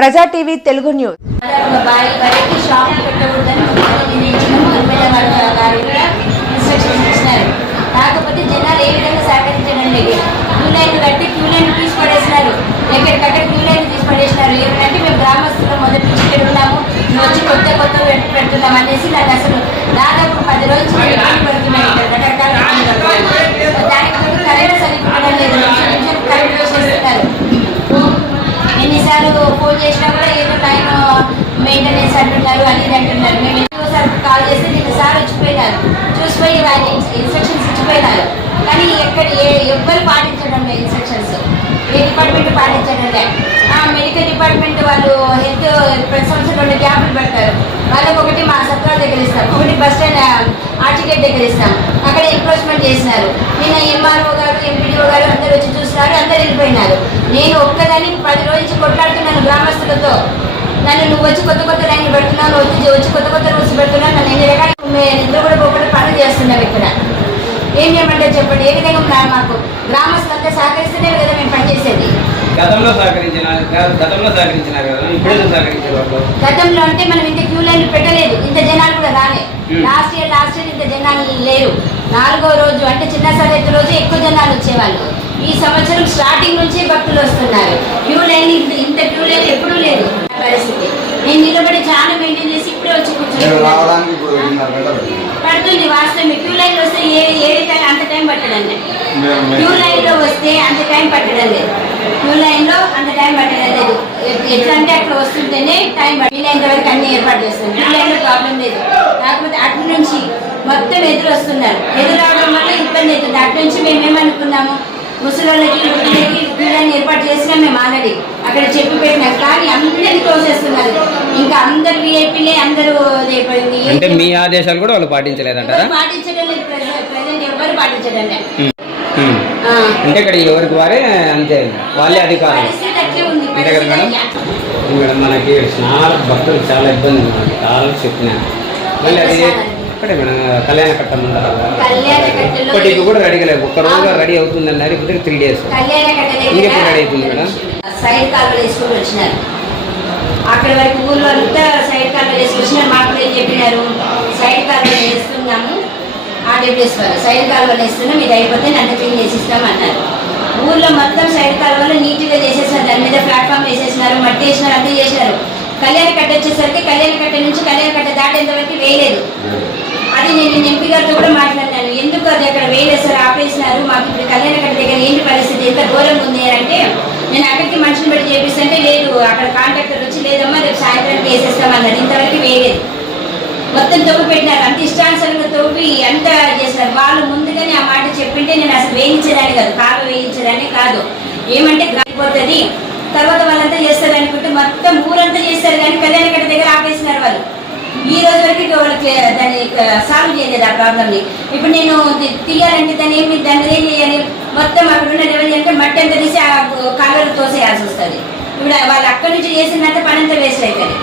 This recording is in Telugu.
ప్రజా టీవీ తెలుగు న్యూస్. కాకపోతే జనాలు ఏ విధంగా సహకరించడం లేదు. క్యూ లైన్ కట్టి క్యూ లైన్ తీసి పడేసినారు. ఎక్కడికక్కడ క్యూ లైన్ తీసి పడేసినారు. ఏమంటే మేము గ్రామస్తులు మొదటి నుంచి పెడుతున్నాము, నువ్వు వచ్చి కొత్త పెడుతున్నాం అనేసి నాకు అసలు దాదాపు 10 రోజులు పెడుతున్నాను. ఇక్కడ రకరకాల దానికి కరెంట్ సరిపోవడం లేదు. కరెంట్ వేసేస్తున్నారు. ఎన్నిసార్లు ఫోన్ చేసినా కూడా ఏదో టైం మెయింటెనెన్స్ అంటున్నారు, అది అంటున్నారు. మేము ఎన్నోసారి కాల్ చేస్తే నిన్న సార్ వచ్చిపోయినారు, చూసిపోయి ఇన్స్ట్రక్షన్స్ ఇచ్చిపోయినారు. కానీ ఎవ్వరు పాటించడం లేదు ఇన్స్ట్రక్షన్స్. ఏ డిపార్ట్మెంట్ పాటించడం లేదు. మెడికల్ డిపార్ట్మెంట్ వాళ్ళు హెల్త్ ప్రతి సంవత్సరం 2 క్యాంపులు పెడతారు. వాళ్ళకి ఒకటి మా సత్రాల దగ్గర ఇస్తాం, ఒకటి బస్ స్టాండ్ ఆర్టికేట్ దగ్గర ఇస్తాం. అక్కడ ఎంక్రోచ్మెంట్ చేసినారు. నిన్న ఎంఆర్ఓ గారు, ఎంపీడీఓ గారు అందరు వచ్చి చూస్తున్నారు, అందరు వెళ్ళిపోయినారు. నేను ఒక్కదాన్ని 10 రోజుల నుంచి కొట్లాడుతున్నాను గ్రామస్తులతో. నువ్వు వచ్చి కొత్త లైన్లు పెడుతున్నావు, వచ్చి కొత్త రూల్స్ పెడుతున్నావు, నన్ను ఎన్ని రకాల నిద్ర కూడా పోకుండా పనులు చేస్తున్నావు. ఇక్కడ ఏం చేయమంటే చెప్పండి. ఏ విధంగా మాకు గ్రామస్తులంతా సహకరిస్తేనే కదా మేము పనిచేసేది. గతంలో సహకరించినారు కదా, ఇప్పుడు సహకరించారు. గతంలో అంటే మనం ఇంత క్యూ లైన్లు పెట్టలేదు, ఇంత జనాలు కూడా రాలే. లాస్ట్ ఇయర్ ఇంత జనాలు లేరు. 4వ రోజు అంటే చిన్న సరైన రోజు ఎక్కువ జనాలు వచ్చేవాళ్ళు. ఈ సంవత్సరం స్టార్టింగ్ నుంచి భక్తులు వస్తున్నారు. క్యూ లైన్ ఇంత క్యూ లైన్ ఎప్పుడూ లేదు పరిస్థితి. నేను నిలబడి చాలా మెయింటైన్ చేసి ఇప్పుడే వచ్చి పడుతుంది. వాస్తవం క్యూ లైన్ లో వస్తే ఏ టైం అంత టైం పట్టడండి. క్యూ లైన్ లో వస్తే అంత టైం పట్టడం లేదు. క్యూ లైన్ లో అంత టైం పట్టడం లేదు. ఎట్లా అంటే అట్లా వస్తుంటేనే టైం వీలైనంత వరకు అన్ని ఏర్పాటు చేస్తుంది. క్యూ లైన్ లో ప్రాబ్లం లేదు. కాకపోతే అటు నుంచి మొత్తం ఎదురు వస్తున్నారు. ఎదురు రావడం వల్ల ఇబ్బంది అవుతుంది. అటు నుంచి మేమేమనుకున్నాము, ముసలికి క్యూ లైన్ ఏర్పాటు చేసినా మేము ఆల్రెడీ అక్కడ చెప్పి పెట్టినాం. కానీ అందరినీ తోసేస్తున్నారు. ఇంకా అందరు విఐపీలే అందరూ అయిపోయింది. అంటే మీ ఆదేశాలు కూడా వాళ్ళు పాటించలేదంటారా? పాటించడం లేదు. ప్రజెంట్ ఎవరు పాటించడం లేదు. అంటే ఇక్కడ ఎవరికి వారే అంతే, వాళ్ళే అధికారులు అంతే కదా మేడం. మేడం మనకి స్నానాల భక్తులు చాలా ఇబ్బంది ఉంది. చాలా చెప్పినా మళ్ళీ అది ఇక్కడే మేడం కళ్యాణ కట్టం ఇప్పటికి కూడా రెడీ లేదు. ఒక్క రోజుగా రెడీ అవుతుంది అన్నారు. ఇప్పుడు 3 days ఇంకెప్పుడు రెడీ అవుతుంది మేడం. సైడ్ కాలువలు వేసుకొని వచ్చినారు. అక్కడ వరకు ఊళ్ళో అంతా సైడ్ కాలువలు వేసుకొని వచ్చినారు. మాకు ఏం చెప్పినారు, సైడ్ కాలువలు వేస్తున్నాము, ఆర్డబ్ల్యూఎస్ వాళ్ళు సైడ్ కాలువలు వేస్తున్నాం, ఇది అయిపోతే నన్ను క్లీన్ చేసిస్తాం అన్నారు. ఊళ్ళో మొత్తం సైడ్ కాలువలు నీట్గా చేసేసినారు. దాని మీద ప్లాట్ఫామ్ వేసేసినారు, మట్టి వేసినారు, అన్నీ చేసినారు. కళ్యాణ కట్ట వచ్చేసరికి కళ్యాణ కట్ట నుంచి కళ్యాణ కట్ట దాటేంత వరకు వేయలేదు. అది నేను ఎంపీ గారితో కూడా మాట్లాడినాను. ఎందుకు అది అక్కడ వేయలేదు, ఆపేసినారు, మాకు ఇప్పుడు కళ్యాణ కట్ట దగ్గర ఏంటి పరిస్థితి, ఎంత ఘోరంగా ఉంది అంటే, నేను అక్కడికి మనుషులు పెట్టి చేపిస్తుంటే లేదు, అక్కడ కాంట్రాక్టర్ వచ్చి లేదమ్మా రేపు సాయంత్రానికి వేసేస్తామన్నారు. ఇంతవరకు వేయలేదు. మొత్తం తవ్వి పెట్టినారు. అంత ఇష్టానుసారంగా తవ్వి అంత చేస్తారు. వాళ్ళు ముందుగానే ఆ మాట చెప్పింటే నేను అసలు వేయించడానికి కాదు, కాలు వేయించడానికి కాదు, ఏమంటే గ్రాపోతుంది తర్వాత వాళ్ళంతా చేస్తారు అనుకుంటే మొత్తం ఊరంతా చేస్తారు. కానీ కళ్యాణ కట్ట దగ్గర ఆపేసినారు వాళ్ళు. ఈ రోజు వరకు వాళ్ళకి దాన్ని సాల్వ్ చేయలేదు ఆ ప్రాబ్లమ్ని. ఇప్పుడు నేను తీయాలంటే దాన్ని ఏం చేయాలి, మొత్తం అక్కడ ఉన్న లెవెల్ అంటే మట్టి అంతా తీసి ఆ కాలువలు తోసేయాల్సి వస్తుంది. ఇప్పుడు వాళ్ళు అక్కడి నుంచి చేసినంత పని అంతా వేస్ట్ అవుతుంది.